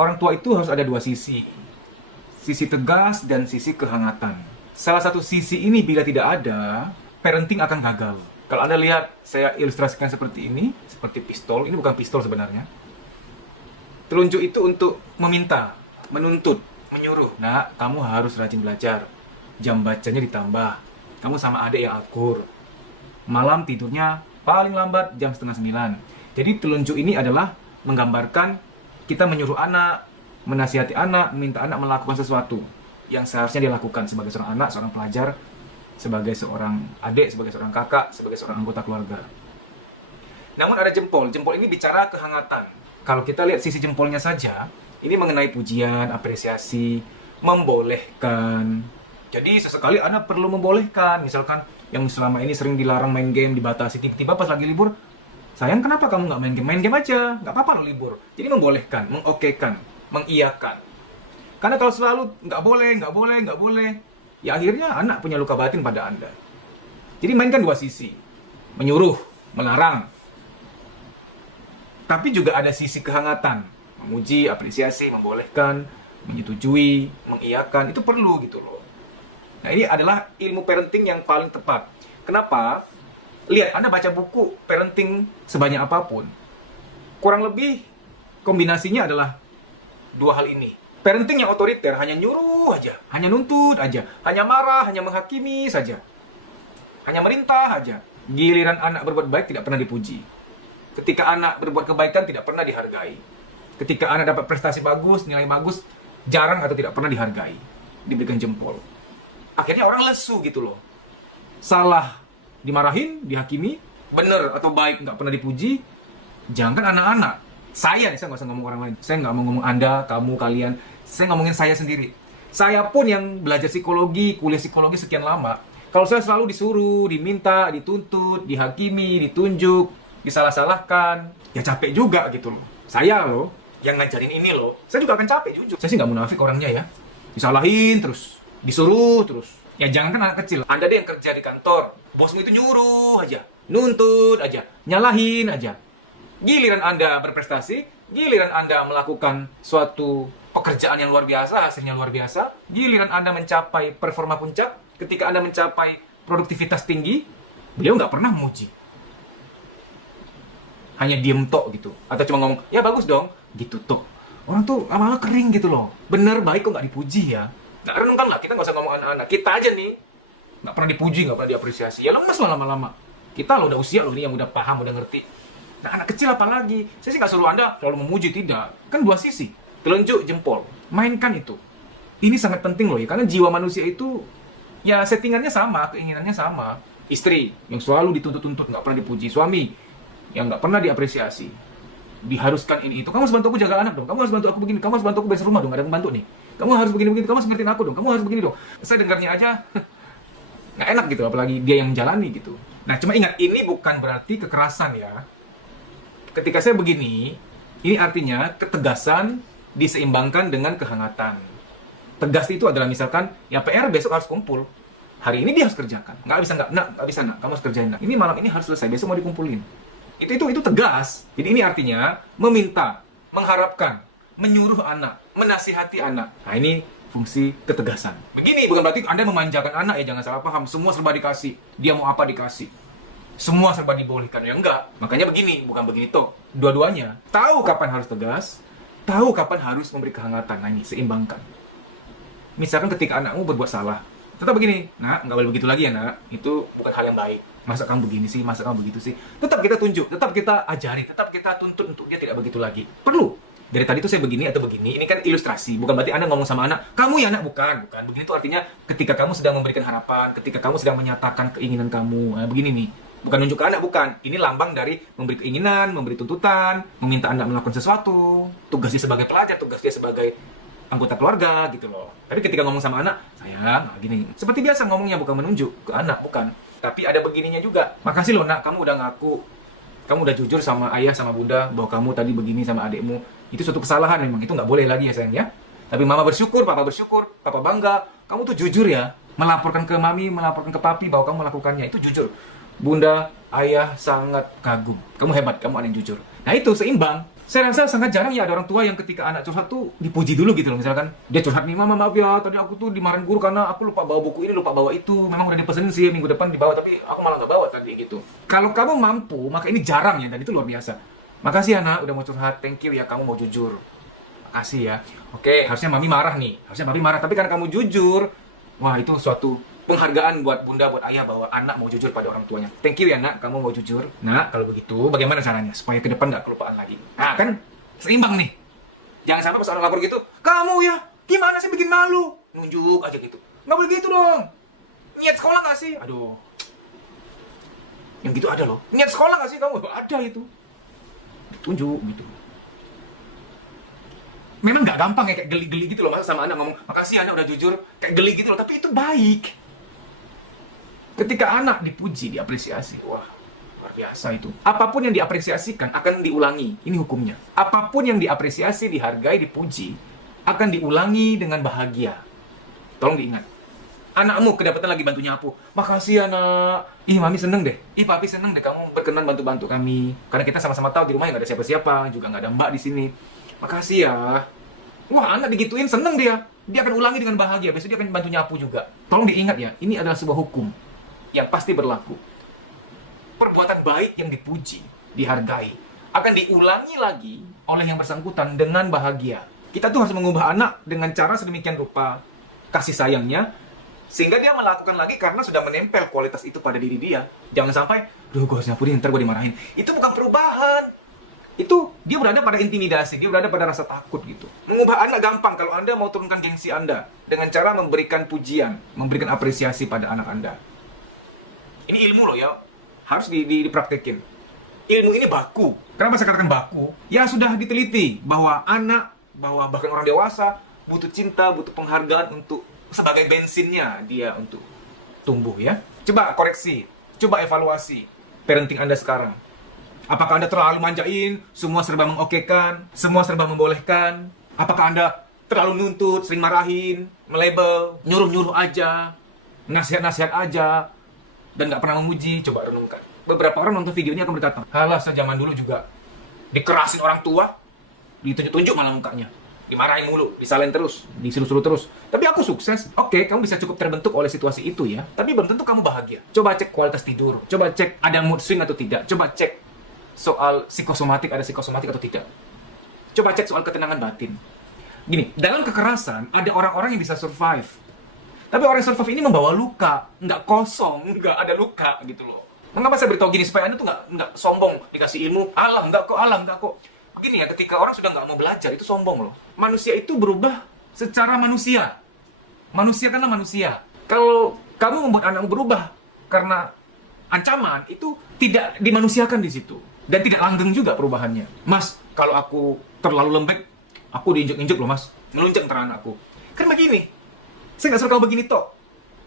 Orang tua itu harus ada dua sisi. Sisi tegas dan sisi kehangatan. Salah satu sisi ini bila tidak ada, parenting akan gagal. Kalau Anda lihat, saya ilustrasikan seperti ini, seperti pistol. Ini bukan pistol sebenarnya. Telunjuk itu untuk meminta, menuntut, menyuruh. Nah, kamu harus rajin belajar. Jam bacanya ditambah. Kamu sama adik yang akur. Malam tidurnya paling lambat jam setengah 9. Jadi telunjuk ini adalah menggambarkan kita menyuruh anak, menasihati anak, meminta anak melakukan sesuatu yang seharusnya dilakukan sebagai seorang anak, seorang pelajar, sebagai seorang adik, sebagai seorang kakak, sebagai seorang anggota keluarga. Namun ada jempol. Jempol ini bicara kehangatan. Kalau kita lihat sisi jempolnya saja, ini mengenai pujian, apresiasi, membolehkan. Jadi sesekali anak perlu membolehkan. Misalkan yang selama ini sering dilarang main game, dibatasi, tiba-tiba pas lagi libur, sayang kenapa kamu nggak main game? Main game aja, nggak apa-apa lo libur. Jadi membolehkan, mengokekan, mengiyakan. Karena kalau selalu nggak boleh, nggak boleh, nggak boleh, ya akhirnya anak punya luka batin pada Anda. Jadi mainkan dua sisi. Menyuruh, melarang. Tapi juga ada sisi kehangatan. Memuji, apresiasi, membolehkan, menyetujui, mengiyakan. Itu perlu gitu loh. Nah ini adalah ilmu parenting yang paling tepat. Kenapa? Lihat, Anda baca buku parenting sebanyak apapun. Kurang lebih kombinasinya adalah dua hal ini. Parenting yang otoriter hanya nyuruh aja, hanya nuntut aja, hanya marah, hanya menghakimi saja. Hanya merintah aja. Giliran anak berbuat baik tidak pernah dipuji. Ketika anak berbuat kebaikan tidak pernah dihargai. Ketika anak dapat prestasi bagus, nilai bagus, jarang atau tidak pernah dihargai. Diberikan jempol. Akhirnya orang lesu gitu loh. Salah dimarahin, dihakimi, benar atau baik nggak pernah dipuji. Jangan anak-anak. Saya nggak usah ngomong orang lain. Saya nggak mau ngomong Anda, kamu, kalian. Saya ngomongin saya sendiri. Saya pun yang belajar psikologi, kuliah psikologi sekian lama. Kalau saya selalu disuruh, diminta, dituntut, dihakimi, ditunjuk, disalah-salahkan, ya capek juga gitu loh. Saya loh, yang ngajarin ini loh, saya juga akan capek jujur. Saya sih nggak munafik orangnya ya. Disalahin terus, disuruh terus. Ya jangan kan anak kecil. Anda deh yang kerja di kantor, bosmu itu nyuruh aja, nuntut aja, nyalahin aja. Giliran Anda berprestasi, giliran Anda melakukan suatu pekerjaan yang luar biasa, hasilnya luar biasa, giliran Anda mencapai performa puncak, ketika Anda mencapai produktivitas tinggi, beliau nggak pernah memuji. Hanya diem tok gitu. Atau cuma ngomong, ya bagus dong, gitu tok. Orang tuh lama-lama kering gitu loh. Bener, baik kok nggak dipuji ya. Nggak renungkan lah, kita nggak usah ngomong anak-anak. Kita aja nih, nggak pernah dipuji, nggak pernah diapresiasi. Ya lemes lah lama-lama. Kita loh udah usia loh ini yang udah paham, udah ngerti. Nah anak kecil apalagi. Saya sih nggak suruh Anda selalu memuji, tidak. Kan dua sisi. Telunjuk, jempol. Mainkan itu. Ini sangat penting loh ya, karena jiwa manusia itu ya settingannya sama, keinginannya sama. Istri yang selalu dituntut-tuntut, nggak pernah dipuji. Suami yang nggak pernah diapresiasi, diharuskan ini itu. Kamu harus bantu aku jaga anak dong, kamu harus bantu aku begini, kamu harus bantu aku beres rumah dong, ada pembantu nih. Kamu harus begini-begini, kamu harus ngertiin aku dong, kamu harus begini dong. Saya dengarnya aja nggak enak gitu, apalagi dia yang menjalani gitu. Nah cuma ingat, ini bukan berarti kekerasan ya. Ketika saya begini, ini artinya ketegasan diseimbangkan dengan kehangatan. Tegas itu adalah misalkan, ya PR besok harus kumpul. Hari ini dia harus kerjakan. Nggak bisa nggak bisa nak. Kamu harus kerjain nak. Ini malam ini harus selesai. Besok mau dikumpulin. Itu tegas. Jadi ini artinya meminta, mengharapkan, menyuruh anak, menasihati anak. Nah ini fungsi ketegasan. Begini bukan berarti Anda memanjakan anak ya, jangan salah paham. Semua serba dikasih. Dia mau apa dikasih. Semua serba dibolehkan ya, enggak. Makanya begini, bukan begitu toh. Dua-duanya. Tahu kapan harus tegas, tahu kapan harus memberi kehangatan. Nah ini seimbangkan. Misalkan ketika anakmu berbuat salah, tetap begini, nak, nggak boleh begitu lagi ya nak, itu bukan hal yang baik. Masa kamu begini sih, masa kamu begitu sih. Tetap kita tunjuk, tetap kita ajari, tetap kita tuntut untuk dia tidak begitu lagi. Perlu. Dari tadi tuh saya begini atau begini, ini kan ilustrasi. Bukan berarti Anda ngomong sama anak, kamu ya nak, bukan. Begini itu artinya ketika kamu sedang memberikan harapan, ketika kamu sedang menyatakan keinginan kamu. Nah, begini nih. Bukan nunjuk ke anak, bukan. Ini lambang dari memberi keinginan, memberi tuntutan, meminta anak melakukan sesuatu. Tugas dia sebagai pelajar, tugas dia sebagai anggota keluarga gitu loh. Tapi ketika ngomong sama anak, sayang, gini. Seperti biasa ngomongnya, bukan menunjuk ke anak, bukan. Tapi ada begininya juga. Makasih loh nak, kamu udah ngaku. Kamu udah jujur sama ayah, sama bunda, bahwa kamu tadi begini sama adikmu. Itu suatu kesalahan memang, itu nggak boleh lagi ya sayang ya. Tapi mama bersyukur, papa bangga. Kamu tuh jujur ya. Melaporkan ke mami, melaporkan ke papi bahwa kamu melakukannya. Itu jujur. Bunda, ayah sangat kagum. Kamu hebat, kamu ada yang jujur. Nah itu seimbang. Saya rasa sangat jarang ya ada orang tua yang ketika anak curhat tuh dipuji dulu gitu loh. Misalkan dia curhat nih, mama maaf ya, tadi aku tuh dimarahin guru karena aku lupa bawa buku ini, lupa bawa itu. Memang udah dipesenin sih minggu depan dibawa, tapi aku malah nggak bawa tadi gitu. Kalau kamu mampu, maka ini jarang ya, dan itu luar biasa. Makasih anak udah mau curhat, thank you ya kamu mau jujur. Makasih ya. Oke, harusnya mami marah nih, harusnya mami marah, tapi karena kamu jujur, wah itu suatu penghargaan buat bunda, buat ayah bahwa anak mau jujur pada orang tuanya. Thank you ya nak, kamu mau jujur. Nah, kalau begitu bagaimana caranya supaya ke depan nggak kelupaan lagi? Nah, kan seimbang nih. Jangan sampai pas orang lapor gitu, kamu ya gimana sih bikin malu? Nunjuk aja gitu. Nggak boleh gitu dong. Niat sekolah nggak sih? Aduh. Yang gitu ada loh. Niat sekolah nggak sih kamu? Ada itu. Tunjuk gitu. Memang nggak gampang ya, kayak geli-geli gitu loh, masa sama anak ngomong, makasih anak udah jujur, kayak geli gitu loh, tapi itu baik. Ketika anak dipuji, diapresiasi, wah, luar biasa itu. Apapun yang diapresiasikan akan diulangi, ini hukumnya. Apapun yang diapresiasi, dihargai, dipuji, akan diulangi dengan bahagia. Tolong diingat. Anakmu kedapatan lagi bantu nyapu, makasih anak. Ih, mami seneng deh. Ih, papi seneng deh kamu berkenan bantu-bantu kami. Karena kita sama-sama tahu di rumah nggak ada siapa-siapa, juga nggak ada mbak di sini. Makasih ya. Wah, anak digituin seneng dia. Dia akan ulangi dengan bahagia. Besok dia akan bantu nyapu juga. Tolong diingat ya, ini adalah sebuah hukum yang pasti berlaku. Perbuatan baik yang dipuji, dihargai, akan diulangi lagi oleh yang bersangkutan dengan bahagia. Kita tuh harus mengubah anak dengan cara sedemikian rupa kasih sayangnya, sehingga dia melakukan lagi karena sudah menempel kualitas itu pada diri dia. Jangan sampai, duh gue harus nyapuin, ntar gue dimarahin. Itu bukan perubahan. Itu dia berada pada intimidasi, dia berada pada rasa takut gitu. Mengubah anak gampang kalau Anda mau turunkan gengsi Anda dengan cara memberikan pujian, memberikan apresiasi pada anak Anda. Ini ilmu loh ya, harus dipraktekin. Ilmu ini baku. Kenapa saya katakan baku? Ya sudah diteliti bahwa anak, bahwa bahkan orang dewasa butuh cinta, butuh penghargaan untuk sebagai bensinnya dia untuk tumbuh ya. Coba koreksi, coba evaluasi parenting Anda sekarang. Apakah Anda terlalu manjain, semua serba mengokekan, semua serba membolehkan? Apakah Anda terlalu nuntut, sering marahin, melabel, nyuruh-nyuruh aja, nasihat-nasihat aja, dan nggak pernah memuji? Coba renungkan. Beberapa orang nonton video ini akan berkata, halah, sejaman dulu juga dikerasin orang tua, ditunjuk-tunjuk malah mukanya, dimarahin mulu, disalahin terus, disuruh-suruh terus. Tapi aku sukses. Oke, kamu bisa cukup terbentuk oleh situasi itu ya, tapi belum tentu kamu bahagia. Coba cek kualitas tidur, coba cek ada mood swing atau tidak, coba cek soal psikosomatik, ada psikosomatik atau tidak. Coba cek soal ketenangan batin. Gini, dalam kekerasan ada orang-orang yang bisa survive. Tapi orang yang survive ini membawa luka, nggak kosong, nggak ada luka gitu loh. Mengapa saya beritahu gini? Supaya Anda tuh nggak sombong, dikasih ilmu, alah nggak kok. Begini ya, ketika orang sudah nggak mau belajar, itu sombong loh. Manusia itu berubah secara manusia. Manusia karena manusia. Kalau kamu membuat anakmu berubah karena ancaman, itu tidak dimanusiakan di situ. Dan tidak langgeng juga perubahannya. Mas, kalau aku terlalu lembek, aku diinjek-injek loh mas. Melunjak ntar anakku. Kan begini. Saya nggak suruh kamu begini toh.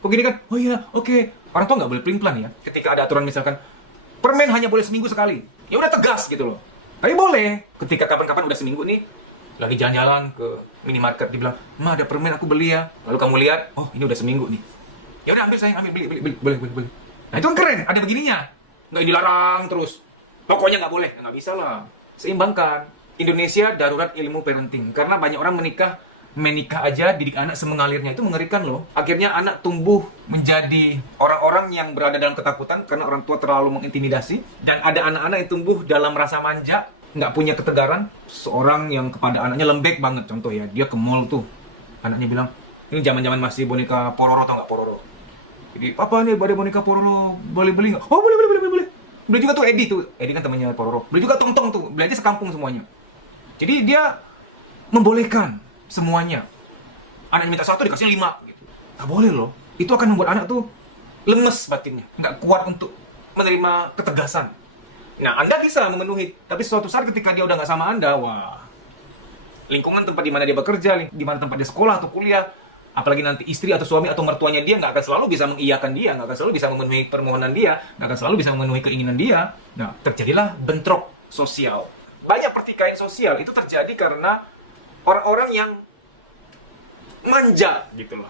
Begini kan, oh iya, oke. Orang tua nggak boleh pelin-pelan ya. Ketika ada aturan misalkan, permen hanya boleh seminggu sekali. Ya udah tegas gitu loh. Tapi boleh. Ketika kapan-kapan udah seminggu nih, lagi jalan-jalan ke minimarket, dibilang, ma ada permen aku beli ya. Lalu kamu lihat, oh ini udah seminggu nih. Ya udah ambil sayang, ambil, beli, boleh. Nah itu kan keren, ada begininya. Nggak dilarang terus. Pokoknya nggak boleh, nggak bisa lah. Seimbangkan. Indonesia darurat ilmu parenting. Karena banyak orang menikah aja, didik anak semengalirnya. Itu mengerikan loh. Akhirnya anak tumbuh menjadi orang-orang yang berada dalam ketakutan karena orang tua terlalu mengintimidasi. Dan ada anak-anak yang tumbuh dalam rasa manja, nggak punya ketegaran. Seorang yang kepada anaknya lembek banget. Contoh ya, dia ke mall tuh. Anaknya bilang, ini zaman-zaman masih boneka Pororo, tau nggak Pororo? Jadi, papa nih ada boneka Pororo, boleh beli nggak? Oh boleh. Beli juga tuh Edi kan temannya Pororo. Beli juga Tong tuh, beli aja sekampung semuanya. Jadi dia membolehkan semuanya. Anaknya minta satu dikasih 5 gitu. Nggak boleh loh. Itu akan membuat anak tuh lemes batinnya, nggak kuat untuk menerima ketegasan. Nah, Anda bisa memenuhi, tapi suatu saat ketika dia udah nggak sama Anda, wah, lingkungan tempat di mana dia bekerja, di mana tempat dia sekolah atau kuliah, apalagi nanti istri atau suami atau mertuanya dia nggak akan selalu bisa mengiyakan dia, nggak akan selalu bisa memenuhi permohonan dia, nggak akan selalu bisa memenuhi keinginan dia. Nah, terjadilah bentrok sosial. Banyak pertikaian sosial itu terjadi karena orang-orang yang manja gitu loh.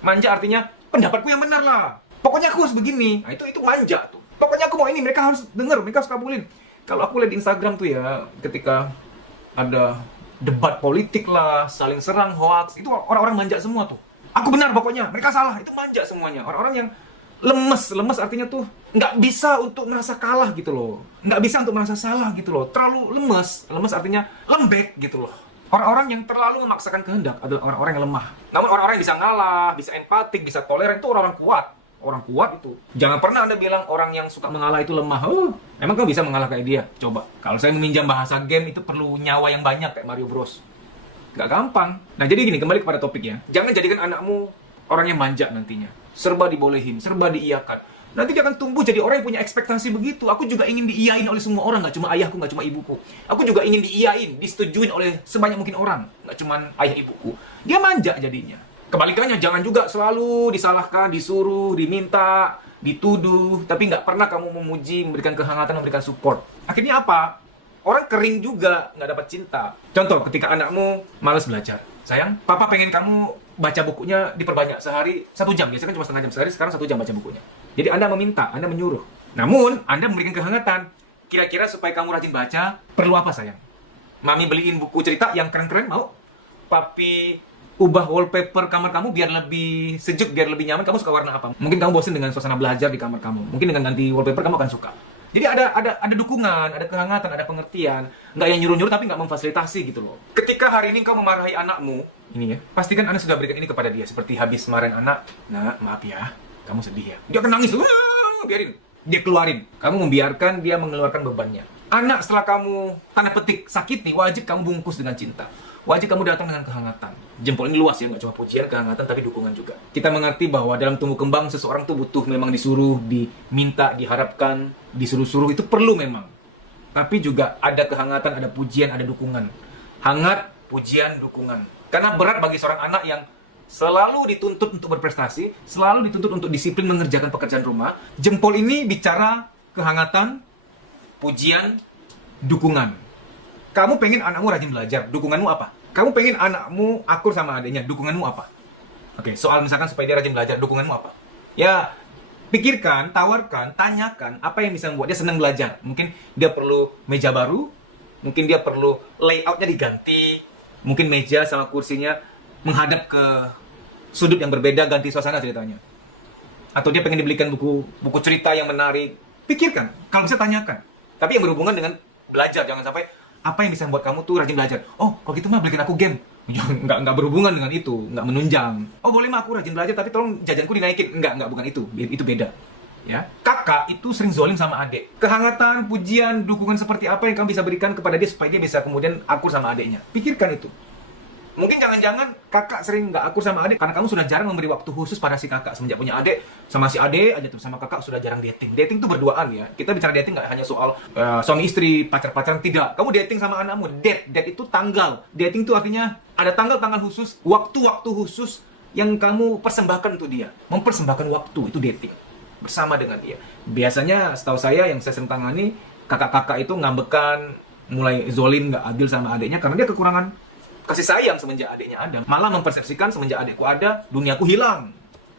Manja artinya pendapatku yang benar lah. Pokoknya aku harus begini. Nah, itu manja tuh. Pokoknya aku mau ini, mereka harus dengar, mereka harus kabulin. Kalau aku lihat di Instagram tuh ya, ketika ada debat politik lah, saling serang, hoax. Itu orang-orang manja semua tuh. Aku benar pokoknya, mereka salah. Itu manja semuanya. Orang-orang yang lemes artinya tuh nggak bisa untuk merasa kalah gitu loh. Nggak bisa untuk merasa salah gitu loh. Terlalu lemes. Lemes artinya lembek gitu loh. Orang-orang yang terlalu memaksakan kehendak adalah orang-orang yang lemah. Namun orang-orang yang bisa ngalah, bisa empatik, bisa toleran itu orang-orang kuat. Orang kuat itu. Jangan pernah Anda bilang orang yang suka mengalah itu lemah. Oh, emang kamu bisa mengalah kayak dia? Coba. Kalau saya meminjam bahasa game itu perlu nyawa yang banyak kayak Mario Bros. Nggak gampang. Nah, jadi gini, kembali kepada topik ya. Jangan jadikan anakmu orang yang manja nantinya. Serba dibolehin, serba diiyakan. Nanti dia akan tumbuh jadi orang yang punya ekspektasi begitu. Aku juga ingin diiyain oleh semua orang, nggak cuma ayahku, nggak cuma ibuku. Aku juga ingin diiyain, disetujuin oleh sebanyak mungkin orang, nggak cuma ayah ibuku. Dia manja jadinya. Kebalikannya, jangan juga selalu disalahkan, disuruh, diminta, dituduh, tapi nggak pernah kamu memuji, memberikan kehangatan, memberikan support. Akhirnya apa? Orang kering juga, nggak dapat cinta. Contoh, ketika anakmu malas belajar. Sayang, papa pengen kamu baca bukunya diperbanyak sehari 1 jam. Biasanya kan cuma setengah jam sehari, sekarang 1 jam baca bukunya. Jadi Anda meminta, Anda menyuruh. Namun, Anda memberikan kehangatan. Kira-kira supaya kamu rajin baca, perlu apa sayang? Mami beliin buku cerita yang keren-keren, mau? Papi ubah wallpaper kamar kamu biar lebih sejuk, biar lebih nyaman. Kamu suka warna apa? Mungkin kamu bosan dengan suasana belajar di kamar kamu. Mungkin dengan ganti wallpaper kamu akan suka. Jadi ada dukungan, ada kehangatan, ada pengertian. Nggak yang nyuruh-nyuruh tapi nggak memfasilitasi gitu loh. Ketika hari ini kamu memarahi anakmu, ini ya, pastikan Anda sudah berikan ini kepada dia. Seperti habis marahin anak, nah maaf ya, kamu sedih ya. Dia akan nangis, biarin. Dia keluarin. Kamu membiarkan dia mengeluarkan bebannya. Anak setelah kamu, tanda petik, sakiti, wajib kamu bungkus dengan cinta. Wajib kamu datang dengan kehangatan. Jempol ini luas ya, nggak cuma pujian, kehangatan, tapi dukungan juga. Kita mengerti bahwa dalam tumbuh kembang, seseorang tuh butuh memang disuruh, diminta, diharapkan, disuruh-suruh, itu perlu memang. Tapi juga ada kehangatan, ada pujian, ada dukungan. Hangat, pujian, dukungan. Karena berat bagi seorang anak yang selalu dituntut untuk berprestasi, selalu dituntut untuk disiplin mengerjakan pekerjaan rumah. Jempol ini bicara kehangatan, pujian, dukungan. Kamu pengen anakmu rajin belajar, dukunganmu apa? Kamu pengen anakmu akur sama adiknya, dukunganmu apa? Oke, soal misalkan supaya dia rajin belajar, dukunganmu apa? Ya, pikirkan, tawarkan, tanyakan apa yang bisa membuat dia senang belajar. Mungkin dia perlu meja baru, mungkin dia perlu layoutnya diganti, mungkin meja sama kursinya menghadap ke sudut yang berbeda, ganti suasana ceritanya. Atau dia pengen dibelikan buku cerita yang menarik. Pikirkan, kalau bisa tanyakan. Tapi yang berhubungan dengan belajar, jangan sampai apa yang bisa membuat kamu tuh rajin belajar. Oh, kalau gitu mah belikan aku game. Nggak berhubungan dengan itu, nggak menunjang. Oh, boleh mah aku rajin belajar, tapi tolong jajanku dinaikin. Nggak, bukan itu. Itu beda. Ya, kakak itu sering zolim sama adik. Kehangatan, pujian, dukungan seperti apa yang kamu bisa berikan kepada dia supaya dia bisa kemudian akur sama adiknya. Pikirkan itu. Mungkin jangan-jangan kakak sering nggak akur sama adik karena kamu sudah jarang memberi waktu khusus pada si kakak. Semenjak punya adik, sama si adik aja tuh sama kakak sudah jarang dating. Dating tuh berduaan ya. Kita bicara dating nggak hanya soal suami istri, pacar-pacaran, tidak. Kamu dating sama anakmu, date itu tanggal. Dating tuh artinya ada tanggal-tanggal khusus, waktu-waktu khusus yang kamu persembahkan untuk dia. Mempersembahkan waktu, itu dating. Bersama dengan dia. Biasanya setahu saya yang saya sering tangani, kakak-kakak itu ngambekan, mulai zolim, nggak adil sama adiknya karena dia kekurangan kasih sayang semenjak adiknya ada. Malah mempersepsikan semenjak adikku ada, duniaku hilang.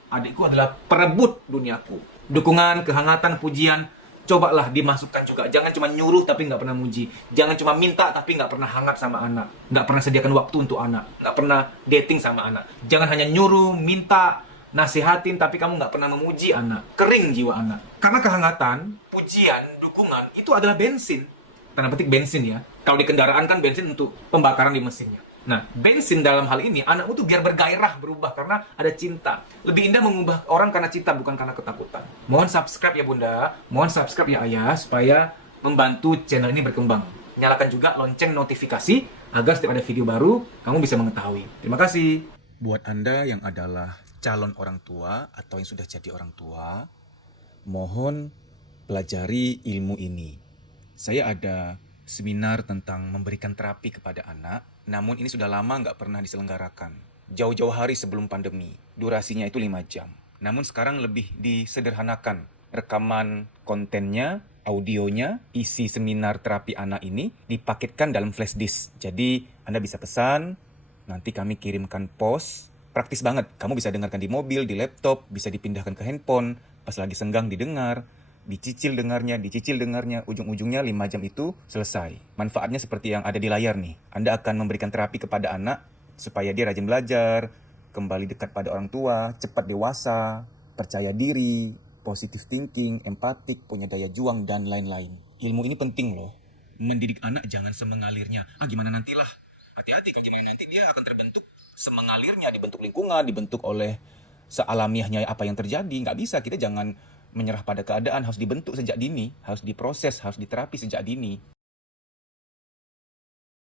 Adikku adalah perebut duniaku. Dukungan, kehangatan, pujian, cobalah dimasukkan juga. Jangan cuma nyuruh tapi nggak pernah muji. Jangan cuma minta tapi nggak pernah hangat sama anak. Nggak pernah sediakan waktu untuk anak. Nggak pernah dating sama anak. Jangan hanya nyuruh, minta, nasihatin tapi kamu nggak pernah memuji anak. Kering jiwa anak. Karena kehangatan, pujian, dukungan itu adalah bensin. Tanda petik bensin ya. Kalau di kendaraan kan bensin untuk pembakaran di mesinnya. Nah, bensin dalam hal ini, anakmu tuh biar bergairah berubah karena ada cinta. Lebih indah mengubah orang karena cinta, bukan karena ketakutan. Mohon subscribe ya bunda, mohon subscribe ya ayah, supaya membantu channel ini berkembang. Nyalakan juga lonceng notifikasi, agar setiap ada video baru, kamu bisa mengetahui. Terima kasih. Buat Anda yang adalah calon orang tua atau yang sudah jadi orang tua, mohon pelajari ilmu ini. Saya ada seminar tentang memberikan terapi kepada anak, namun ini sudah lama nggak pernah diselenggarakan. Jauh-jauh hari sebelum pandemi, durasinya itu 5 jam. Namun sekarang lebih disederhanakan. Rekaman kontennya, audionya, isi seminar terapi anak ini dipaketkan dalam flash disk. Jadi Anda bisa pesan, nanti kami kirimkan pos. Praktis banget, kamu bisa dengarkan di mobil, di laptop, bisa dipindahkan ke handphone, pas lagi senggang didengar. dicicil dengarnya, ujung-ujungnya 5 jam itu selesai. Manfaatnya seperti yang ada di layar nih. Anda akan memberikan terapi kepada anak supaya dia rajin belajar, kembali dekat pada orang tua, cepat dewasa, percaya diri, positive thinking, empatik, punya daya juang, dan lain-lain. Ilmu ini penting loh. Mendidik anak jangan semengalirnya. Gimana nantilah. Hati-hati kalau gimana nanti dia akan terbentuk semengalirnya, dibentuk lingkungan, dibentuk oleh sealamiahnya apa yang terjadi. Nggak bisa, kita jangan menyerah pada keadaan, harus dibentuk sejak dini, harus diproses, harus diterapi sejak dini.